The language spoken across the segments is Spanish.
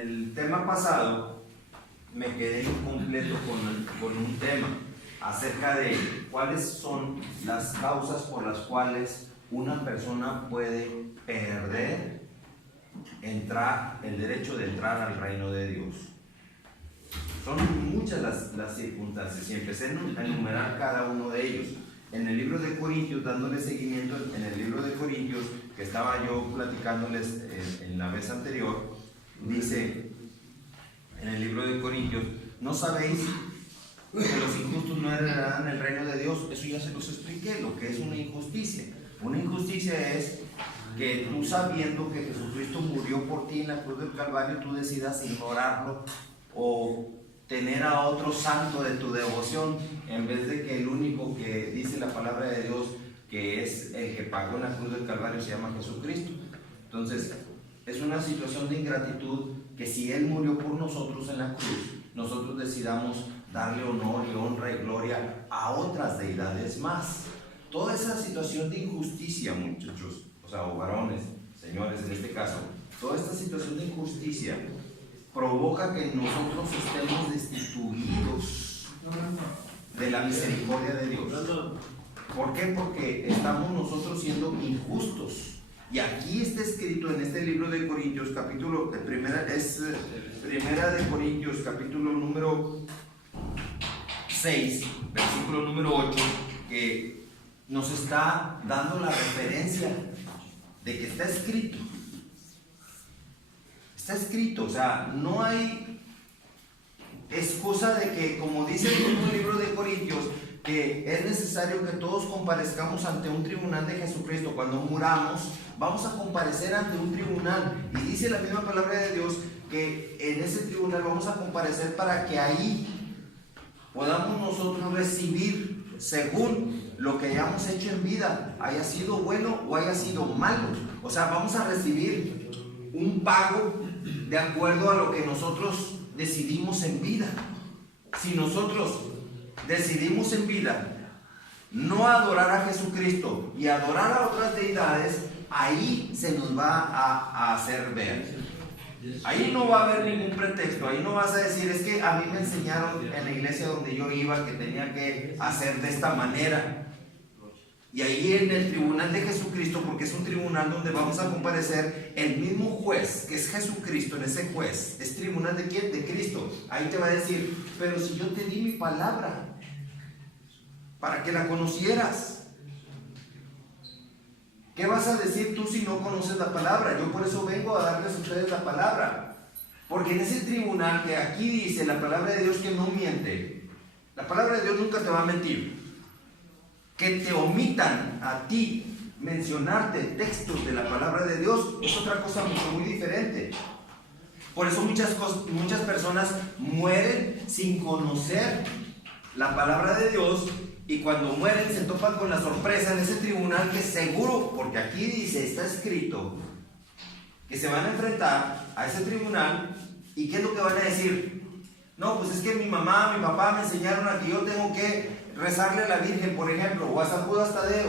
el tema pasado me quedé incompleto con un tema acerca de cuáles son las causas por las cuales una persona puede perder el derecho de entrar al reino de Dios. Son muchas las circunstancias y empecé a enumerar cada uno de ellos. En el libro de Corintios, dándole seguimiento, en el libro de Corintios, que estaba yo platicándoles en la vez anterior, dice en el libro de Corintios: ¿no sabéis que los injustos no heredarán el reino de Dios? Eso ya se los expliqué, lo que es una injusticia. Una injusticia es que tú, sabiendo que Jesucristo murió por ti en la cruz del Calvario, tú decidas ignorarlo o tener a otro santo de tu devoción, en vez de que el único que dice la palabra de Dios, que es el que pagó en la cruz del Calvario, se llama Jesucristo. Entonces, es una situación de ingratitud que si Él murió por nosotros en la cruz, nosotros decidamos darle honor y honra y gloria a otras deidades más. Toda esa situación de injusticia, muchachos, o varones, señores en este caso, toda esta situación de injusticia provoca que nosotros estemos destituidos de la misericordia de Dios. ¿Por qué? Porque estamos nosotros siendo injustos. Y aquí está escrito en este libro de Corintios, primera de Corintios, capítulo número 6, versículo número 8, que nos está dando la referencia de que está escrito. Está escrito, o sea, no hay excusa de que, como dice el mismo libro de Corintios, que es necesario que todos comparezcamos ante un tribunal de Jesucristo. Cuando muramos, vamos a comparecer ante un tribunal. Y dice la misma palabra de Dios que en ese tribunal vamos a comparecer para que ahí podamos nosotros recibir según lo que hayamos hecho en vida, haya sido bueno o haya sido malo. O sea, vamos a recibir un pago de acuerdo a lo que nosotros decidimos en vida. Si nosotros decidimos en vida no adorar a Jesucristo y adorar a otras deidades, ahí se nos va a hacer ver. Ahí no va a haber ningún pretexto. Ahí no vas a decir: es que a mí me enseñaron en la iglesia donde yo iba que tenía que hacer de esta manera. Y ahí en el tribunal de Jesucristo, porque es un tribunal donde vamos a comparecer, el mismo juez, que es Jesucristo, en ese juez, ¿es tribunal de quién? De Cristo. Ahí te va a decir: pero si yo te di mi palabra para que la conocieras, ¿qué vas a decir tú si no conoces la palabra? Yo por eso vengo a darles a ustedes la palabra, porque en ese tribunal que aquí dice la palabra de Dios, que no miente, la palabra de Dios nunca te va a mentir. Que te omitan a ti mencionarte textos de la palabra de Dios es otra cosa muy diferente. Por eso muchas personas mueren sin conocer la palabra de Dios, y cuando mueren se topan con la sorpresa en ese tribunal, que seguro, porque aquí dice, está escrito, que se van a enfrentar a ese tribunal. ¿Y qué es lo que van a decir? No, pues es que mi mamá, mi papá me enseñaron a que yo tengo que rezarle a la Virgen, por ejemplo, o a San Judas Tadeo.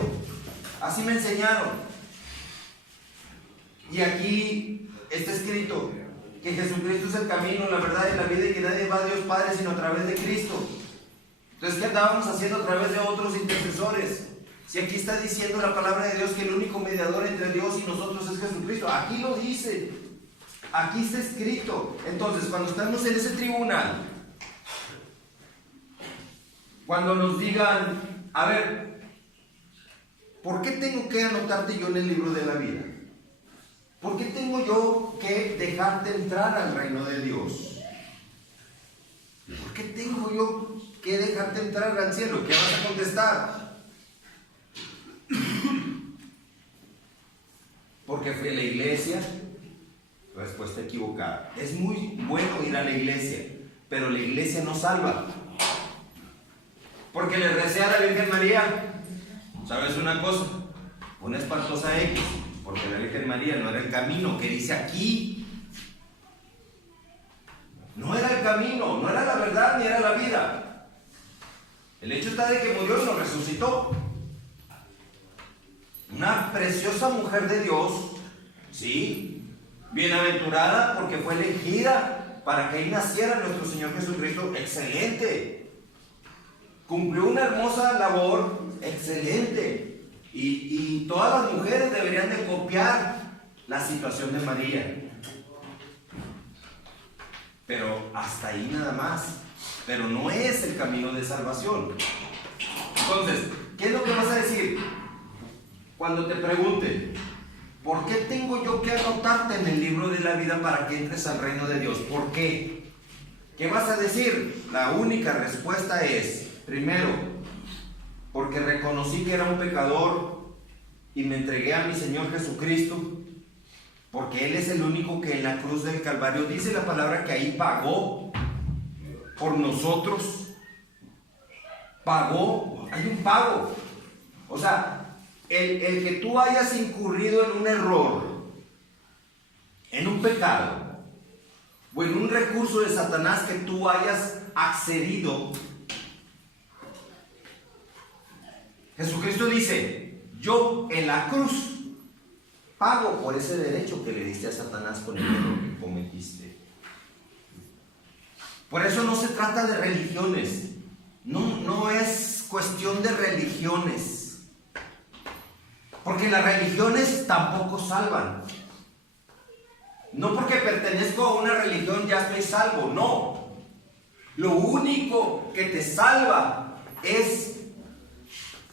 Así me enseñaron. Y aquí está escrito que Jesucristo es el camino, la verdad y la vida, y que nadie va a Dios Padre sino a través de Cristo. Entonces, ¿qué andábamos haciendo a través de otros intercesores? Si aquí está diciendo la palabra de Dios que el único mediador entre Dios y nosotros es Jesucristo. Aquí lo dice. Aquí está escrito. Entonces, cuando estamos en ese tribunal, cuando nos digan: a ver, ¿por qué tengo que anotarte yo en el libro de la vida? ¿Por qué tengo yo que dejarte entrar al reino de Dios? ¿Por qué tengo yo que dejarte entrar al cielo? ¿Qué vas a contestar? Porque fui a la iglesia. Respuesta equivocada. Es muy bueno ir a la iglesia, pero la iglesia no salva. Porque le recé a la Virgen María. ¿Sabes una cosa? Una espantosa X, porque la Virgen María no era el camino que dice aquí. No era el camino, no era la verdad, ni era la vida. El hecho está de que murió y nos resucitó. Una preciosa mujer de Dios, sí, Bienaventurada porque fue elegida para que ahí naciera nuestro Señor Jesucristo. Excelente. Cumplió una hermosa labor. Excelente. Y todas las mujeres deberían de copiar la situación de María. Pero hasta ahí nada más. Pero no es el camino de salvación. Entonces, ¿qué es lo que vas a decir? Cuando te pregunten, ¿por qué tengo yo que anotarte en el libro de la vida para que entres al reino de Dios? ¿Por qué? ¿Qué vas a decir? La única respuesta es, primero, porque reconocí que era un pecador y me entregué a mi Señor Jesucristo, porque Él es el único que en la cruz del Calvario dice la palabra que ahí pagó por nosotros. Pagó, hay un pago. O sea, el que tú hayas incurrido en un error, en un pecado, o en un recurso de Satanás que tú hayas accedido, Jesucristo dice, yo en la cruz pago por ese derecho que le diste a Satanás con el error que cometiste. Por eso no se trata de religiones. No es cuestión de religiones. Porque las religiones tampoco salvan. No porque pertenezco a una religión ya estoy salvo. No. Lo único que te salva es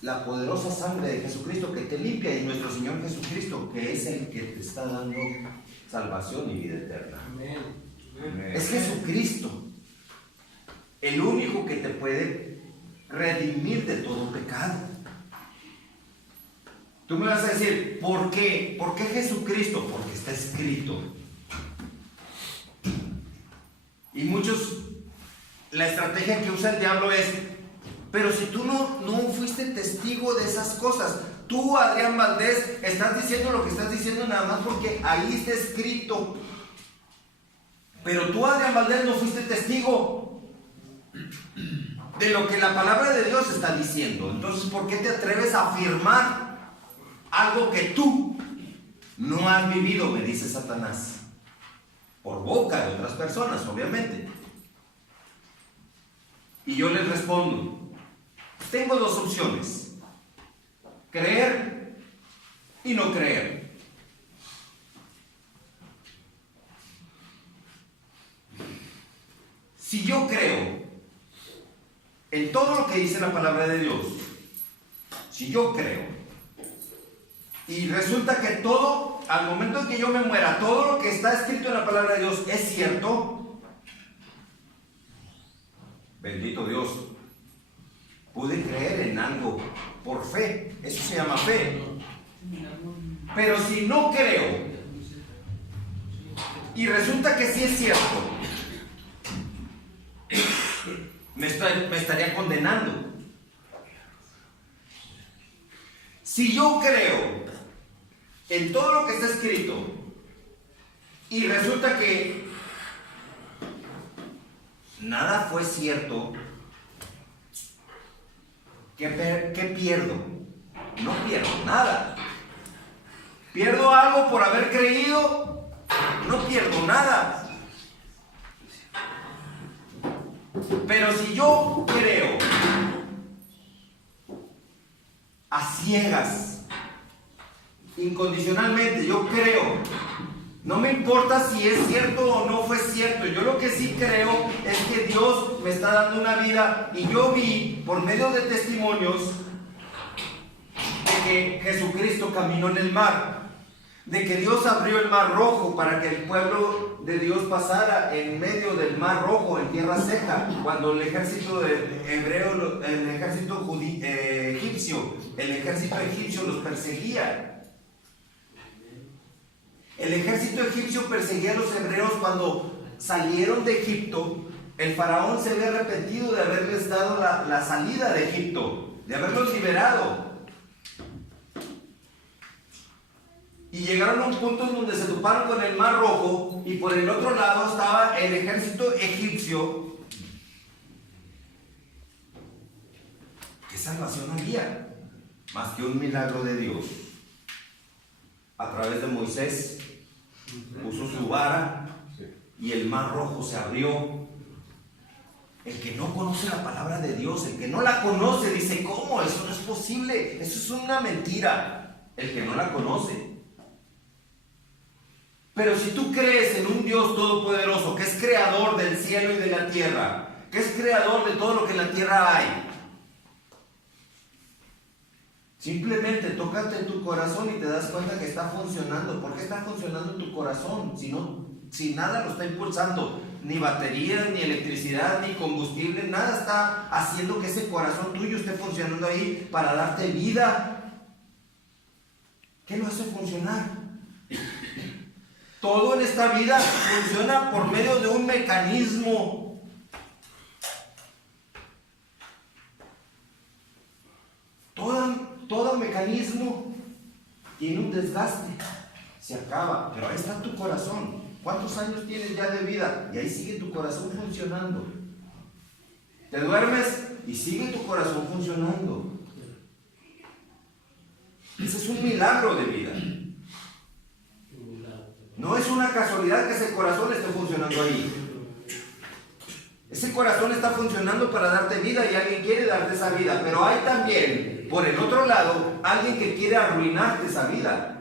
la poderosa sangre de Jesucristo que te limpia, y nuestro Señor Jesucristo, que es el que te está dando salvación y vida eterna. Amén. Es Jesucristo el único que te puede redimir de todo pecado. Tú me vas a decir, ¿por qué? ¿Por qué Jesucristo? Porque está escrito. Y muchos, la estrategia que usa el diablo es, pero si tú no fuiste testigo de esas cosas, tú, Adrián Valdés, estás diciendo lo que estás diciendo nada más porque ahí está escrito. Pero tú, Adrián Valdés, no fuiste testigo de lo que la palabra de Dios está diciendo. Entonces, ¿por qué te atreves a afirmar algo que tú no has vivido? Me dice Satanás. Por boca de otras personas, obviamente. Y yo les respondo, tengo dos opciones: creer y no creer. Si yo creo en todo lo que dice la palabra de Dios, si yo creo, y resulta que todo, al momento en que yo me muera, todo lo que está escrito en la palabra de Dios es cierto, bendito Dios, pude creer en algo por fe. Eso se llama fe. Pero si no creo y resulta que sí es cierto, me estaría condenando. Si yo creo en todo lo que está escrito y resulta que nada fue cierto, ¿qué pierdo? No pierdo nada. ¿Pierdo algo por haber creído? No pierdo nada. Pero si yo creo a ciegas, incondicionalmente, yo creo, no me importa si es cierto o no fue cierto, yo lo que sí creo es que Dios me está dando una vida, y yo vi por medio de testimonios de que Jesucristo caminó en el mar, de que Dios abrió el mar rojo para que el pueblo de Dios pasara en medio del mar rojo en tierra seca, cuando el ejército hebreo, el ejército egipcio, el ejército egipcio los perseguía. El ejército egipcio perseguía a los hebreos cuando salieron de Egipto. El faraón se había arrepentido de haberles dado la salida de Egipto, de haberlos liberado. Y llegaron a un punto en donde se toparon con el mar rojo, y por el otro lado estaba el ejército egipcio. ¿Qué salvación había? Más que un milagro de Dios a través de Moisés puso su vara y el mar rojo se abrió. El que no conoce la palabra de Dios, el que no la conoce, dice, ¿cómo? Eso no es posible, eso es una mentira. El que no la conoce. Pero si tú crees en un Dios todopoderoso, que es creador del cielo y de la tierra, que es creador de todo lo que en la tierra hay, simplemente tócate tu corazón y te das cuenta que está funcionando. ¿Por qué está funcionando tu corazón? Si nada lo está impulsando, ni batería, ni electricidad, ni combustible, nada está haciendo que ese corazón tuyo esté funcionando ahí para darte vida. ¿Qué lo hace funcionar? Todo en esta vida funciona por medio de un mecanismo. Todo mecanismo tiene un desgaste, se acaba, pero ahí está tu corazón. ¿Cuántos años tienes ya de vida? Y ahí sigue tu corazón funcionando. Te duermes y sigue tu corazón funcionando. Ese es un milagro de vida. No es una casualidad que ese corazón esté funcionando ahí. Ese corazón está funcionando para darte vida y alguien quiere darte esa vida. Pero hay también, por el otro lado, alguien que quiere arruinarte esa vida.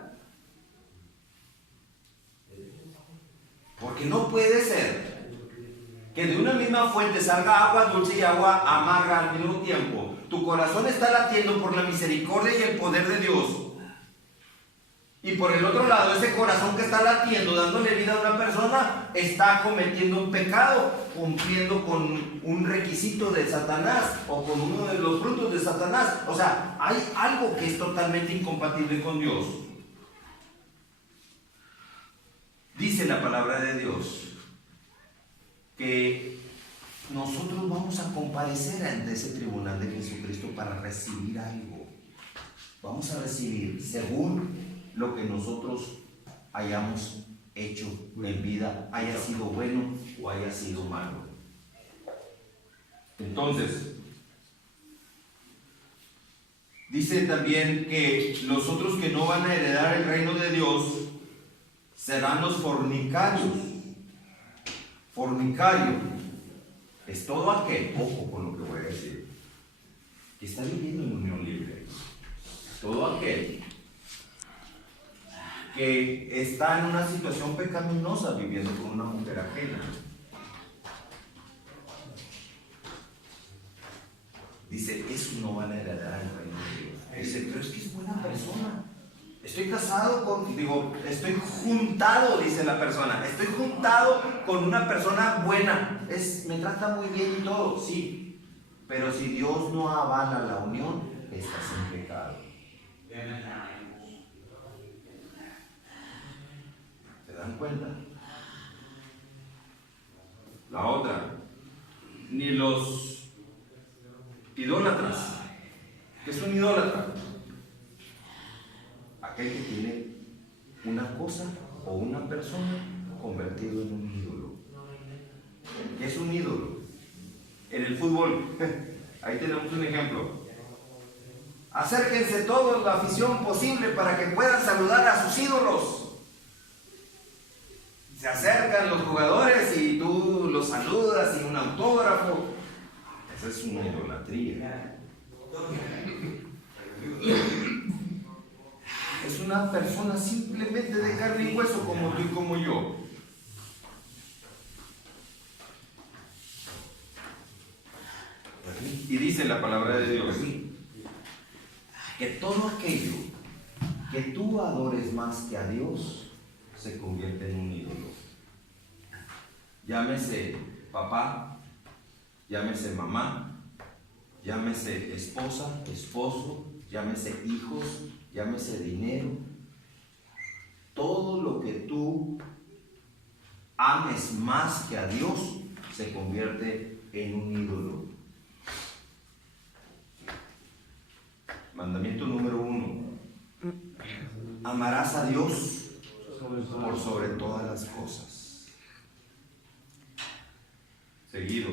Porque no puede ser que de una misma fuente salga agua dulce y agua amarga al mismo tiempo. Tu corazón está latiendo por la misericordia y el poder de Dios. Y por el otro lado, ese corazón que está latiendo, dándole vida a una persona, está cometiendo un pecado, cumpliendo con un requisito de Satanás o con uno de los frutos de Satanás. O sea, hay algo que es totalmente incompatible con Dios. Dice la palabra de Dios que nosotros vamos a comparecer ante ese tribunal de Jesucristo para recibir algo. Vamos a recibir según lo que nosotros hayamos hecho en vida, haya sido bueno o haya sido malo. Entonces, dice también que los otros que no van a heredar el reino de Dios serán los fornicarios. Fornicario es todo aquel, ojo con lo que voy a decir, que está viviendo en unión libre. Todo aquel que está en una situación pecaminosa viviendo con una mujer ajena. Dice, eso no van a heredar el reino de Dios. Dice, pero es que es buena persona. Estoy casado estoy juntado, dice la persona. Estoy juntado con una persona buena. Me trata muy bien y todo, sí. Pero si Dios no avala la unión, estás en pecado. ¿Se dan cuenta? La otra, ni los idólatras. ¿Qué es un idólatra? Aquel que tiene una cosa o una persona convertido en un ídolo. ¿Qué es un ídolo? En el fútbol, ahí tenemos un ejemplo. Acérquense todos la afición posible para que puedan saludar a sus ídolos. Se acercan los jugadores y tú los saludas y un autógrafo. Esa es una idolatría. Es una persona simplemente de carne y hueso como tú y como yo. Y dice la palabra de Dios que todo aquello que tú adores más que a Dios se convierte en un ídolo. Llámese papá, llámese mamá, llámese esposa, esposo, llámese hijos, llámese dinero. Todo lo que tú ames más que a Dios se convierte en un ídolo. Mandamiento número 1. Amarás a Dios por sobre todas las cosas. Seguido.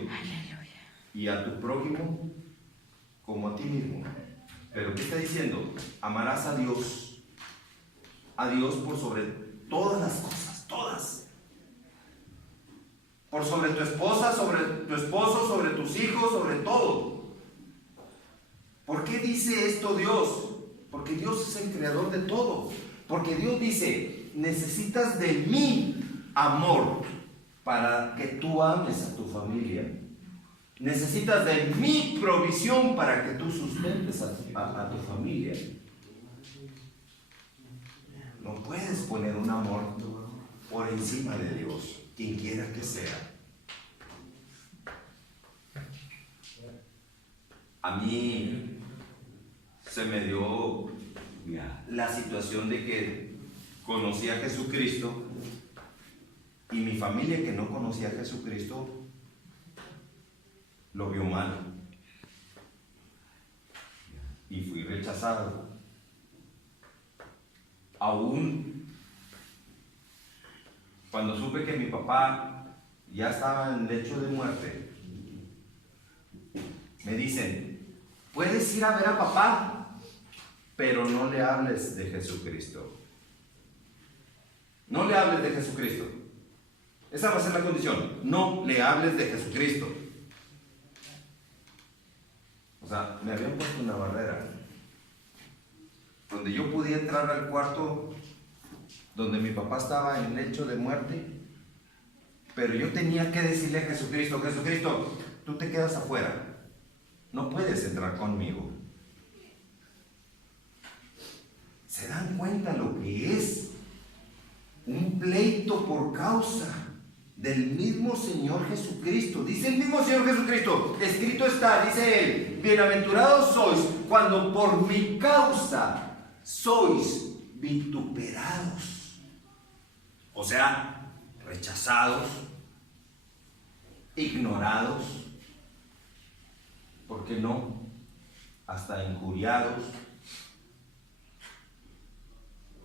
Y a tu prójimo como a ti mismo. Pero ¿qué está diciendo? Amarás a Dios por sobre todas las cosas, por sobre tu esposa, sobre tu esposo, sobre tus hijos, sobre todo. ¿Por qué dice esto Dios? Porque Dios es el creador de todo. Porque Dios dice, necesitas de mi amor para que tú ames a tu familia. Necesitas de mi provisión para que tú sustentes a tu familia. No puedes poner un amor por encima de Dios, quien quiera que sea. A mí se me dio la situación de que conocí a Jesucristo y mi familia que no conocía a Jesucristo lo vio mal y fui rechazado. Aún cuando supe que mi papá ya estaba en lecho de muerte, me dicen, puedes ir a ver a papá, pero no le hables de Jesucristo. No le hables de Jesucristo. Esa va a ser la condición. No le hables de Jesucristo. O sea, me habían puesto una barrera donde yo podía entrar al cuarto donde mi papá estaba en lecho de muerte, pero yo tenía que decirle a Jesucristo, Jesucristo, tú te quedas afuera, no puedes entrar conmigo. ¿Se dan cuenta lo que es un pleito por causa del mismo Señor Jesucristo? Dice el mismo Señor Jesucristo, escrito está, dice Él, bienaventurados sois cuando por mi causa sois vituperados. O sea, rechazados, ignorados, ¿por qué no? Hasta injuriados.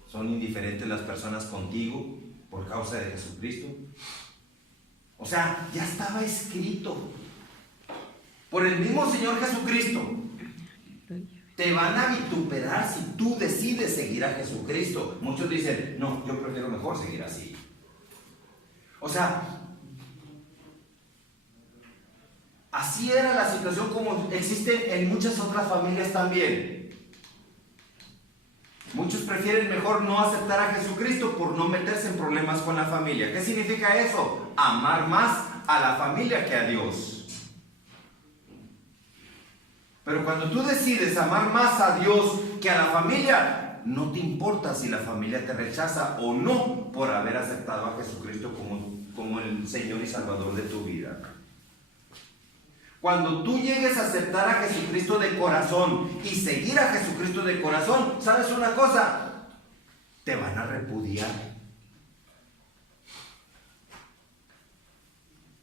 Son indiferentes las personas contigo por causa de Jesucristo. O sea, ya estaba escrito por el mismo Señor Jesucristo. Te van a vituperar si tú decides seguir a Jesucristo. Muchos dicen, no, yo prefiero mejor seguir así. O sea, así era la situación como existe en muchas otras familias también. Muchos prefieren mejor no aceptar a Jesucristo por no meterse en problemas con la familia. ¿Qué significa eso? Amar más a la familia que a Dios. Pero cuando tú decides amar más a Dios que a la familia, no te importa si la familia te rechaza o no por haber aceptado a Jesucristo como el Señor y Salvador de tu vida. Cuando tú llegues a aceptar a Jesucristo de corazón y seguir a Jesucristo de corazón, ¿sabes una cosa? Te van a repudiar.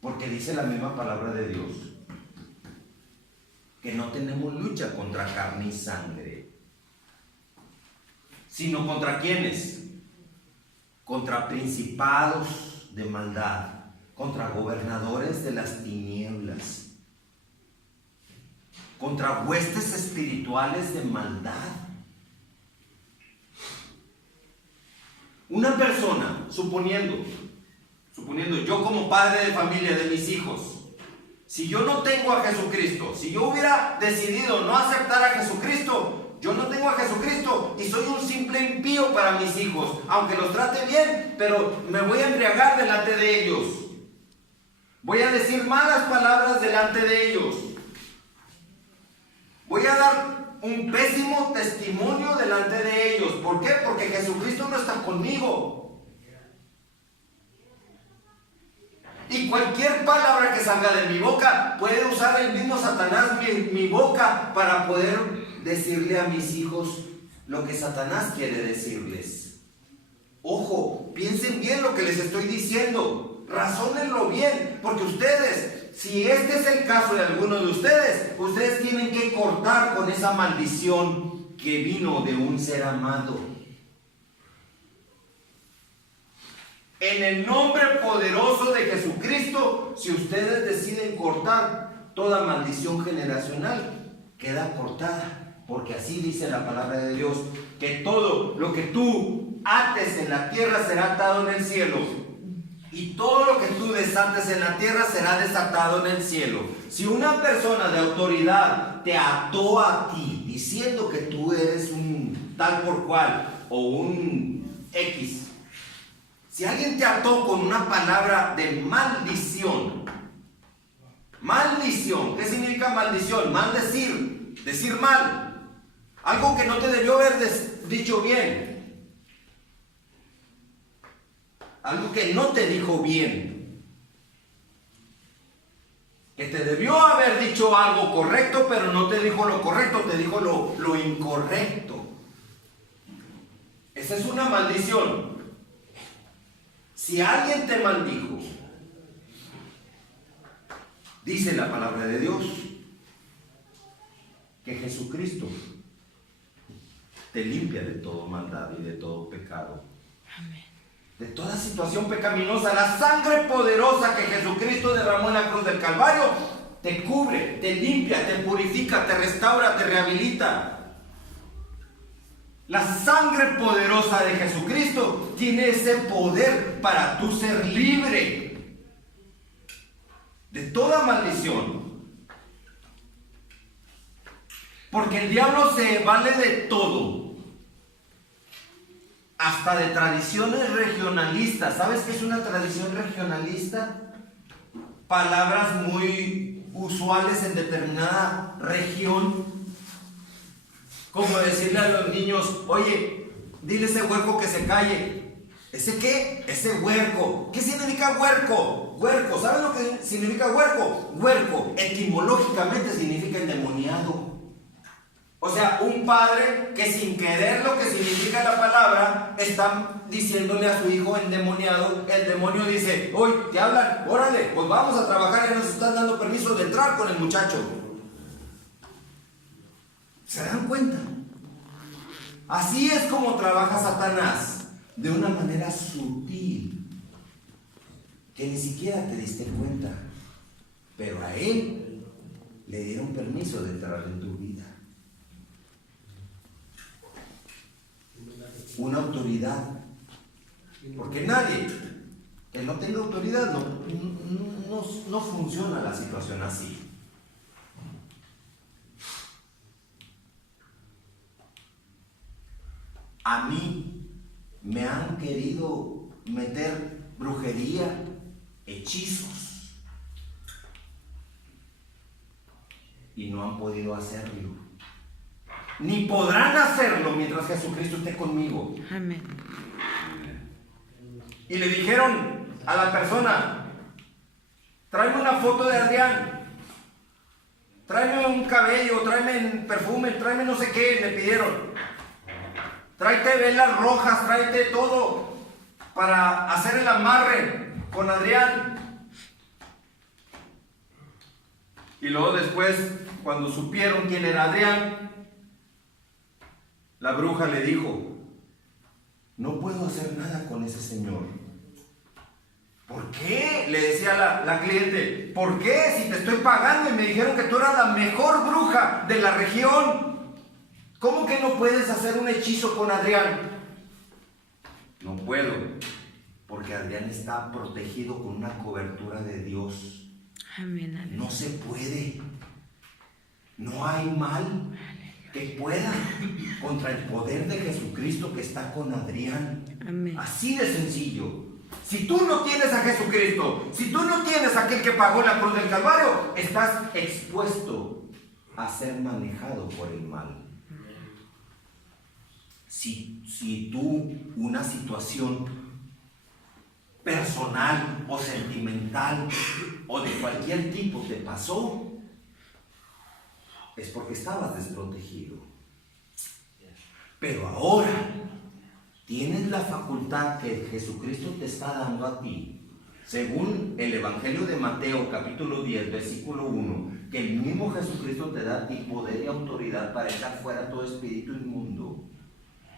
Porque dice la misma palabra de Dios, que no tenemos lucha contra carne y sangre, sino contra ¿quiénes? Contra principados de maldad, contra gobernadores de las tinieblas, contra huestes espirituales de maldad. Una persona, suponiendo yo como padre de familia de mis hijos, si yo no tengo a Jesucristo, si yo hubiera decidido no aceptar a Jesucristo, yo no tengo a Jesucristo y soy un simple impío para mis hijos, aunque los trate bien, pero me voy a embriagar delante de ellos. Voy a decir malas palabras delante de ellos. Voy a dar un pésimo testimonio delante de ellos. ¿Por qué? Porque Jesucristo no está conmigo. Y cualquier palabra que salga de mi boca puede usar el mismo Satanás mi boca para poder decirle a mis hijos lo que Satanás quiere decirles. Ojo, piensen bien lo que les estoy diciendo, razónenlo bien, porque ustedes, si este es el caso de alguno de ustedes, ustedes tienen que cortar con esa maldición que vino de un ser amado. En el nombre poderoso de Jesucristo, si ustedes deciden cortar toda maldición generacional, queda cortada, porque así dice la palabra de Dios, que todo lo que tú ates en la tierra será atado en el cielo, y todo lo que tú desates en la tierra será desatado en el cielo. Si una persona de autoridad te ató a ti diciendo que tú eres un tal por cual o un X, si alguien te ató con una palabra de maldición, ¿qué significa maldición? Maldecir, decir mal, algo que no te debió haber dicho bien, algo que no te dijo bien, que te debió haber dicho algo correcto, pero no te dijo lo correcto, te dijo lo incorrecto. Esa es una maldición. Si alguien te maldijo, dice la palabra de Dios que Jesucristo te limpia de toda maldad y de todo pecado. Amén. De toda situación pecaminosa. La sangre poderosa que Jesucristo derramó en la cruz del Calvario te cubre, te limpia, te purifica, te restaura, te rehabilita. La sangre poderosa de Jesucristo tiene ese poder para tú ser libre de toda maldición. Porque el diablo se vale de todo, hasta de tradiciones regionalistas. ¿Sabes qué es una tradición regionalista? Palabras muy usuales en determinada región, como decirle a los niños: oye, dile a ese huerco que se calle. ¿Ese qué? Ese huerco. ¿Qué significa huerco? Huerco, ¿sabes lo que significa huerco? Huerco, etimológicamente significa endemoniado. O sea, un padre que sin querer lo que significa la palabra está diciéndole a su hijo endemoniado. El demonio dice: hoy te hablan, órale, pues vamos a trabajar, ya nos están dando permiso de entrar con el muchacho. ¿Se dan cuenta? Así es como trabaja Satanás, de una manera sutil, que ni siquiera te diste cuenta, pero a él le dieron permiso de entrar en tu vida. Una autoridad, porque nadie que no tenga autoridad no funciona la situación así. A mí me han querido meter brujería, hechizos, y no han podido hacerlo. Ni podrán hacerlo mientras Jesucristo esté conmigo. Amén. Y le dijeron a la persona: tráeme una foto de Adrián, tráeme un cabello, tráeme perfume, tráeme no sé qué. Le pidieron: tráete velas rojas, tráete todo para hacer el amarre con Adrián. Y luego después, cuando supieron quién era Adrián, la bruja le dijo: no puedo hacer nada con ese señor. ¿Por qué? Le decía la cliente: ¿por qué? Si te estoy pagando y me dijeron que tú eras la mejor bruja de la región. ¿Cómo que no puedes hacer un hechizo con Adrián? No puedo, porque Adrián está protegido con una cobertura de Dios. Amén, amén. No se puede. No hay mal que pueda contra el poder de Jesucristo que está con Adrián. Amén. Así de sencillo. Si tú no tienes a Jesucristo, si tú no tienes a aquel que pagó la cruz del Calvario, estás expuesto a ser manejado por el mal. Si tú, una situación personal o sentimental o de cualquier tipo te pasó, es porque estabas desprotegido. Pero ahora tienes la facultad que Jesucristo te está dando a ti, según el Evangelio de Mateo capítulo 10 versículo 1, que el mismo Jesucristo te da a ti poder y autoridad para echar fuera todo espíritu inmundo.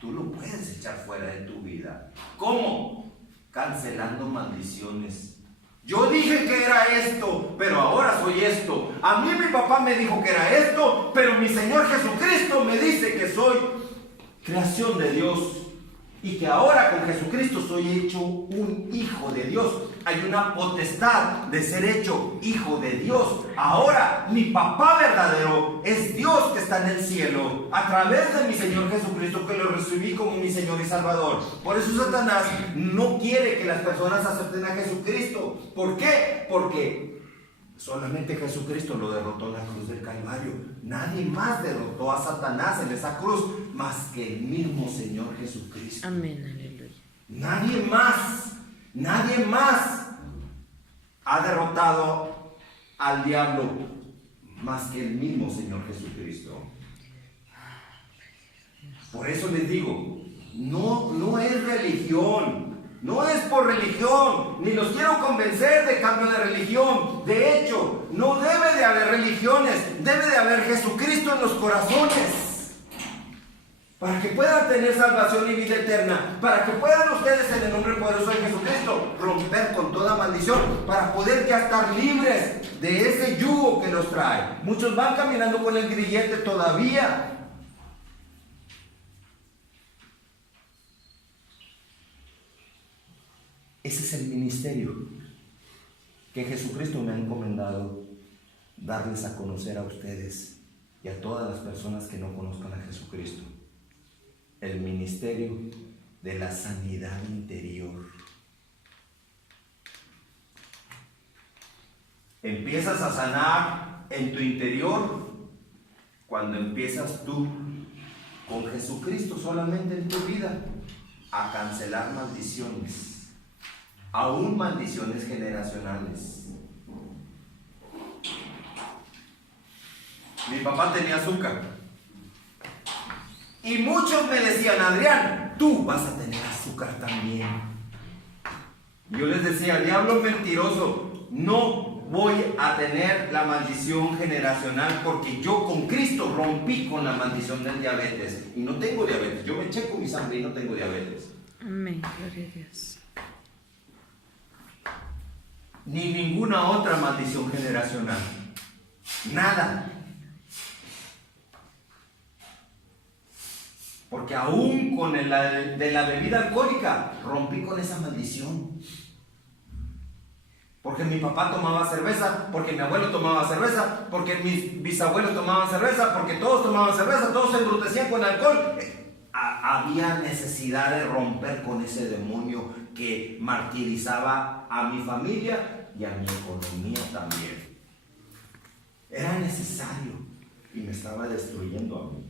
Tú lo puedes echar fuera de tu vida. ¿Cómo? Cancelando maldiciones. Yo dije que era esto, pero ahora soy esto. A mí mi papá me dijo que era esto, pero mi Señor Jesucristo me dice que soy creación de Dios y que ahora con Jesucristo soy hecho un hijo de Dios. hay una potestad de ser hecho hijo de Dios. Ahora mi papá verdadero es Dios que está en el cielo, a través de mi Señor Jesucristo, que lo recibí como mi Señor y Salvador. Por eso Satanás no quiere que las personas acepten a Jesucristo. ¿Por qué? Porque solamente Jesucristo lo derrotó en la cruz del Calvario. Nadie más derrotó a Satanás en esa cruz más que el mismo Señor Jesucristo. Amén, aleluya. Nadie más ha derrotado al diablo más que el mismo Señor Jesucristo. Por eso les digo, no es religión. No es por religión, ni los quiero convencer de cambio de religión. De hecho, no debe de haber religiones, debe de haber Jesucristo en los corazones. Para que puedan tener salvación y vida eterna, para que puedan ustedes en el nombre poderoso de Jesucristo romper con toda maldición, para poder ya estar libres de ese yugo que los trae. Muchos van caminando con el grillete todavía. Ese es el ministerio que Jesucristo me ha encomendado darles a conocer a ustedes y a todas las personas que no conozcan a Jesucristo. El ministerio de la sanidad interior. Empiezas a sanar en tu interior cuando empiezas tú con Jesucristo solamente en tu vida a cancelar maldiciones. Aún maldiciones generacionales. Mi papá tenía azúcar y muchos me decían: Adrián, tú vas a tener azúcar también. Yo les decía: diablo mentiroso, no voy a tener la maldición generacional, porque yo con Cristo rompí con la maldición del diabetes y no tengo diabetes. Yo me checo mi sangre y no tengo diabetes. Amén, gloria a Dios. Ni ninguna otra maldición generacional. Nada. Porque aún con de la bebida alcohólica rompí con esa maldición. Porque mi papá tomaba cerveza, porque mi abuelo tomaba cerveza, porque mis bisabuelos tomaban cerveza, porque todos tomaban cerveza, todos se embrutecían con alcohol. Había necesidad de romper con ese demonio que martirizaba a mi familia y a mi economía también. Era necesario y me estaba destruyendo a mí.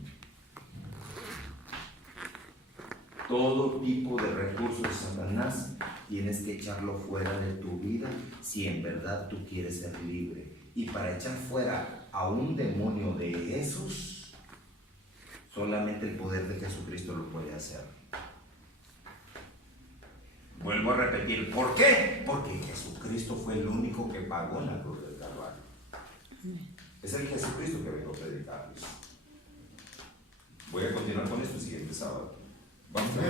Todo tipo de recursos de Satanás tienes que echarlo fuera de tu vida si en verdad tú quieres ser libre. Y para echar fuera a un demonio de esos, solamente el poder de Jesucristo lo puede hacer. Vuelvo a repetir, ¿por qué? Porque Jesucristo fue el único que pagó en la cruz del Calvario. Es el Jesucristo que vengo a predicarles. Voy a continuar con esto el siguiente sábado. Vamos a ver.